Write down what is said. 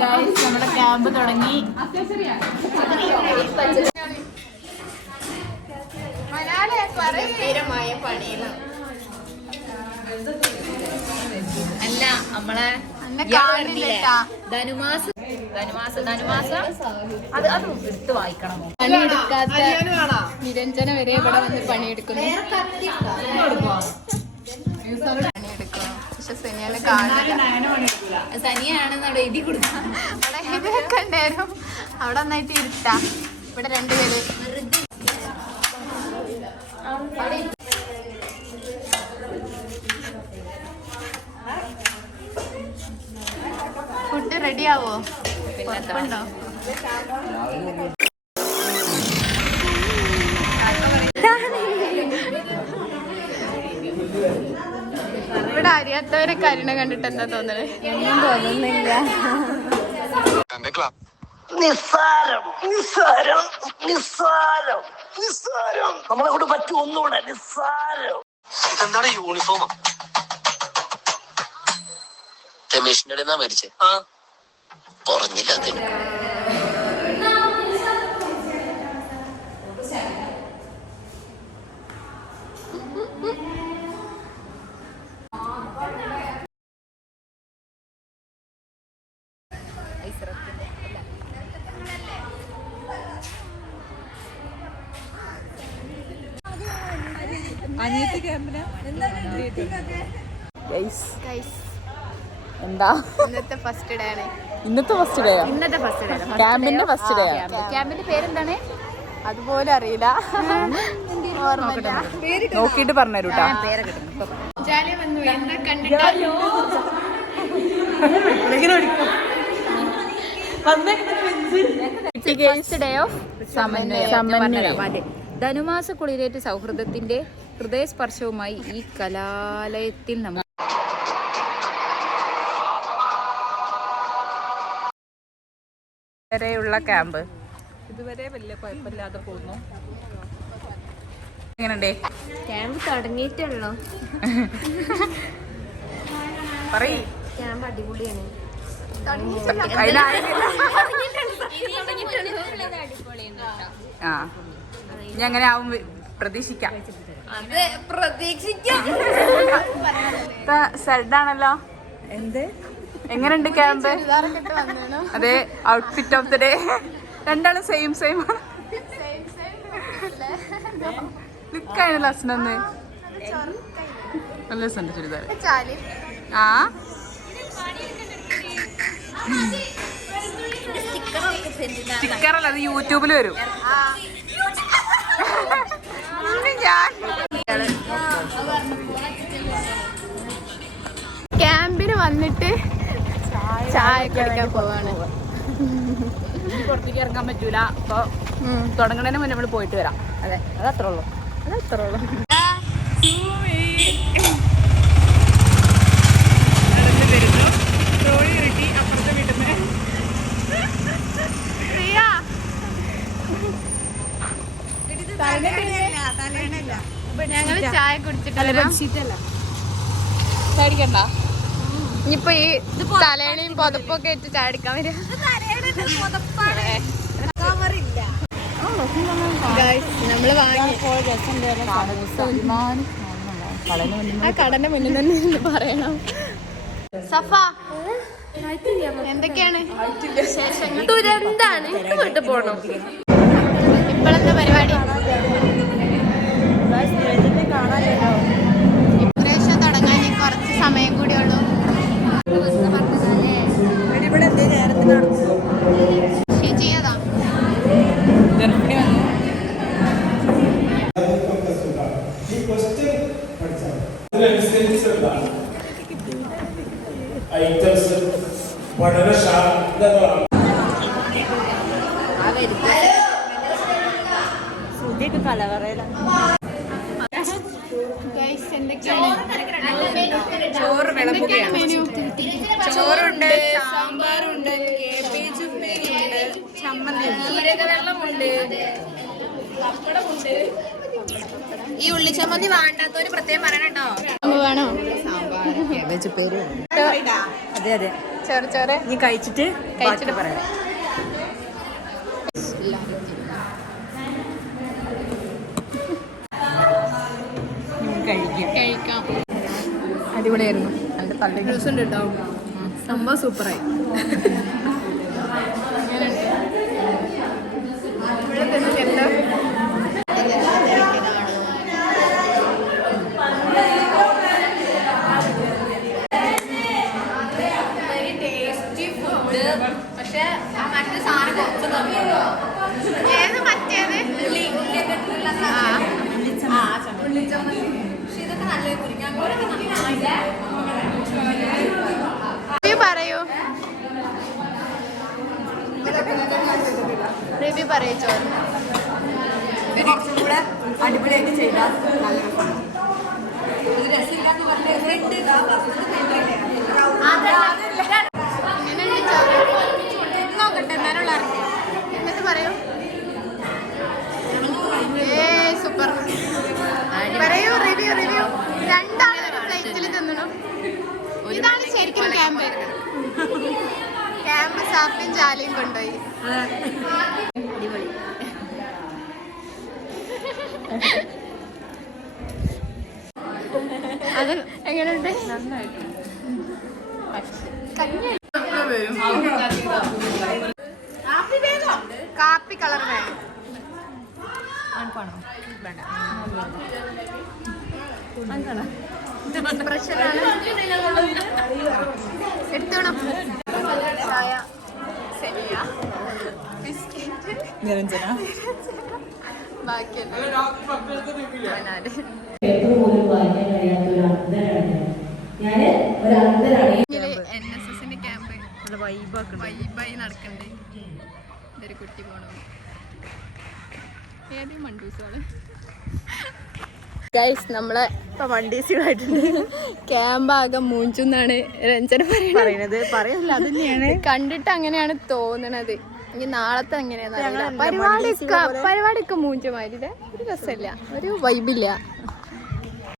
Guys നമ്മുടെ camp തുടങ്ങി. അല്ല നമ്മളെ ധനുമാസം അത് എടുത്ത് വായിക്കണം. പണിയെടുക്കാത്ത നിരഞ്ജന വരെ ഇവിടെ വന്ന് പണിയെടുക്കുന്നു. പക്ഷെ സനിയനെ കാണില്ല. സനിയാണെന്ന് അവിടെ എഴുതി കൊടുക്കാം. അവിടെ കണ്ടായിരുന്നു. അവിടെ നന്നായിട്ട് ഇരുട്ടാ. ഇവിടെ രണ്ടുപേര് ഫുഡ് റെഡി ആവോ? ഉണ്ടോ? ഇവിടെ അറിയാത്തവരെ കരുണ കണ്ടിട്ട് എന്താ തോന്നണേ? ഒന്നും തോന്നുന്നില്ല. നിസ്സാരം നിസ്സാരം നിസ്സാരം നിസ്സാരം നമ്മളെ കൊണ്ട് പറ്റും. ഒന്നുകൂടെ നിസ്സാരം. ഇതെന്താണ് യൂണിഫോമാ? രമേശിന്റെ മരിച്ചേ പറഞ്ഞില്ല. അതിന് എന്താ ഇന്നത്തെ ഫസ്റ്റ് ഡേ ആണ്. ഇന്നത്തെ ഫസ്റ്റ് ഡേ? ഇന്നത്തെ ഫസ്റ്റ് ഡേ ക്യാമ്പിന്റെ ഫസ്റ്റ് ഡേ. ക്യാമ്പിന്റെ പേരെന്താണ്? അതുപോലെ അറിയില്ല. നോക്കിട്ട് പറഞ്ഞുതരൂട്ടാ. ധനുമാസ കുളിരേറ്റ് സൗഹൃദത്തിന്റെ ഹൃദയസ്പർശവുമായി ഈ കലാലയത്തിൽ നമ്മൾ വരെയുള്ള ക്യാമ്പ് ഇതുവരെ വലിയ കുഴപ്പമില്ലാതെ പോകുന്നു. എങ്ങനെയുണ്ടേ? ക്യാമ്പ് തുടങ്ങിയിട്ടുള്ളോ? പറയ്. ക്യാമ്പ് അടിപൊളിയാണ്. ആ ഇനി അങ്ങനെ ആവും പ്രതീക്ഷിക്കാം. സഡാണല്ലോ. എന്ത് എങ്ങനെയുണ്ട് ക്യാമ്പ്? അതെ, ഔട്ട്ഫിറ്റ് ഓഫ് ദ ഡേ രണ്ടാളും സെയിം സെയിം ലുക്കാണ്. ലസ്നൊന്ന് നല്ല രസമുണ്ട് ചുരിദാർ. ആ സ്റ്റിക്കറല്ല, അത് യൂട്യൂബിൽ വരും. ക്യാമ്പിന് വന്നിട്ട് ചായ കുടിക്കാൻ പോവാണ്. പുറത്തേക്ക് ഇറങ്ങാൻ പറ്റൂല. അപ്പൊ തുടങ്ങണതിന് മുന്നേ നമ്മൾ പോയിട്ട് വരാം. അതെ, അതത്രേ ഉള്ളൂ. ഞങ്ങള് ചായ കുടിച്ചിട്ടില്ല. പേടിക്കണ്ട. ഇനിയിപ്പൊ ഈ തലേണയും പുതപ്പൊക്കെ ഇട്ട് ചായ എടുക്കാൻ വരിക. നമ്മള് വാങ്ങി ആ കടന്റെ മുന്നിൽ തന്നെ പറയണം. സഫ, എന്തൊക്കെയാണ് ദുരന്താണ്? വീട്ടിൽ പോണം. ഇപ്പോഴത്തെ പരിപാടി ഇപ്രാവശ്യം തുടങ്ങാൻ കുറച്ച് സമയം കൂടി ഉള്ളൂ. ചെയ്യാതാ ചോറ് വിളമ്പുകയാണ്. ചോറുണ്ട്, സാമ്പാറുണ്ട്, കേബേജ് ഉപ്പേരിയുണ്ട്, ചമ്മന്തി, ജീരകവെള്ളമുണ്ട്, പപ്പടമുണ്ട്. ഈ ഉള്ളിച്ചമ്മന്തി വേണ്ടാത്തൊരു പ്രത്യേകം പറയണം കേട്ടോ. വേണോ? സാമ്പാർ, കേബേജ് ഉപ്പേരി. അതെ അതെ, ചോറ് നീ കഴിച്ചിട്ട് പറയാം. കഴിക്കാം. അടിപൊളിയായിരുന്നു. എൻ്റെ തള്ളി ഉണ്ട് കേട്ടോ. സംഭവം സൂപ്പറായി. പക്ഷെ മറ്റേ സാധനം കുറച്ച് ഏത് മറ്റേത് പക്ഷെ ഇതൊക്കെ നല്ല കുരിക്കാൻ പറയൂ റിവ്യൂ പറയൂ ചോറ്. കുറച്ചും കൂടെ അടിപൊളിയായിട്ട് ചെയ്താൽ നല്ല രസമാണ്. നോക്കട്ടെ എന്നാലുള്ള അറിയാം. എന്നിട്ട് പറയൂ. സൂപ്പർ. പറയൂ റിവ്യൂ. രണ്ടാളും ഒരു പ്ലേറ്റിൽ തിന്നണം. ഇതാണ് ശരിക്കും ക്യാമ്പ്. സാപ്പിയും ചാലയും കൊണ്ടുപോയി. അത് എങ്ങനെയുണ്ട്? കാപ്പി കളർ വേണം. എടുത്തോണം. ചായ, സെമിയ, ബിസ്ക്കറ്റ്, നിരഞ്ജന ബാക്കിയല്ല. NSS ക്യാമ്പ് വൈബായി നടക്കണ്ടേ. ഇതൊരു കുട്ടി പോണു. ഏത് മണ്ടൂസാണ് ഗൈസ്. നമ്മളെ ഇപ്പൊ മണ്ടീസികളായിട്ടുണ്ട്. ക്യാമ്പ് ആകെ മൂഞ്ചുന്നാണ് രഞ്ജന പറയുന്നത്. പറയുന്നില്ല, അത് തന്നെയാണ്. കണ്ടിട്ട് അങ്ങനെയാണ് തോന്നണത്. ഇനി നാളത്തെ എങ്ങനെയാന്ന് പരിപാടിയൊക്കെ മൂഞ്ചുമാരില്ല. ഒരു രസമില്ല, ഒരു വൈബില്ല.